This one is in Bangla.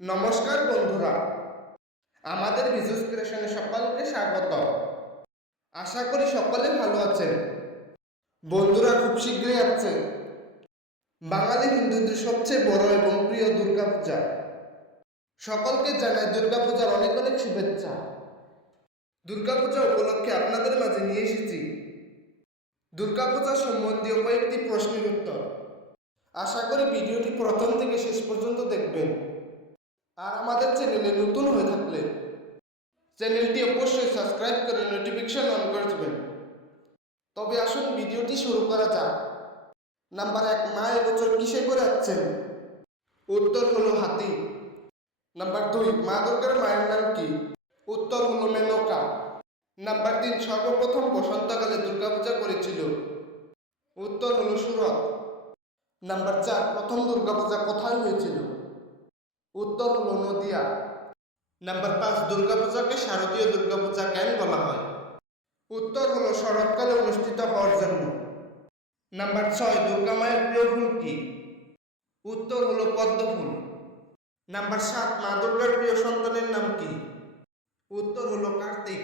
নমস্কার বন্ধুরা, আমাদের বিজনেস ক্রিয়েশনে সকলকে স্বাগত। আশা করি সকলে ভালো আছেন। বন্ধুরা, খুব শীঘ্রই আসছে বাঙালি হিন্দুদের সবচেয়ে বড় এবং প্রিয় দুর্গাপূজা। সকলকে জানাই দুর্গাপূজার অনেক অনেক শুভেচ্ছা। দুর্গাপূজা উপলক্ষে আপনাদের মাঝে নিয়ে এসেছি দুর্গাপূজা সম্বন্ধীয় কয়েকটি প্রশ্নের উত্তর। আশা করি ভিডিওটি প্রথম থেকে শেষ পর্যন্ত দেখবেন। আর আমাদের চ্যানেলে নতুন হয়ে থাকলে চ্যানেলটি অবশ্যই সাবস্ক্রাইব করে নোটিফিকেশন অন করে দেবেন। তবে আসুন ভিডিওটি শুরু করা যাক। নাম্বার 1, মা এবছর কিসে করে যাচ্ছেন? উত্তর হলো হাতি। নাম্বার 2, মা দুর্গার মায়ের নাম কি? উত্তর হলো মেনকা। নাম্বার 3, সর্বপ্রথম বসন্তকালে দুর্গাপূজা করেছিল? উত্তর হলো সুরত। নাম্বার 4, প্রথম দুর্গাপূজা কোথায় হয়েছিল? উত্তর হলো নদিয়া। নাম্বার 5, দুর্গাপূজাকে শারদীয় দুর্গাপূজা কেন বলা হয়? উত্তর হলো শরৎকালে অনুষ্ঠিত হওয়ার জন্য। নাম্বার 6, দুর্গা মায়ের প্রিয় ফুল কি? উত্তর হলো পদ্ম ফুল। নাম্বার 7, মা দুর্গার প্রিয় সন্তানের নাম কি? উত্তর হলো কার্তিক।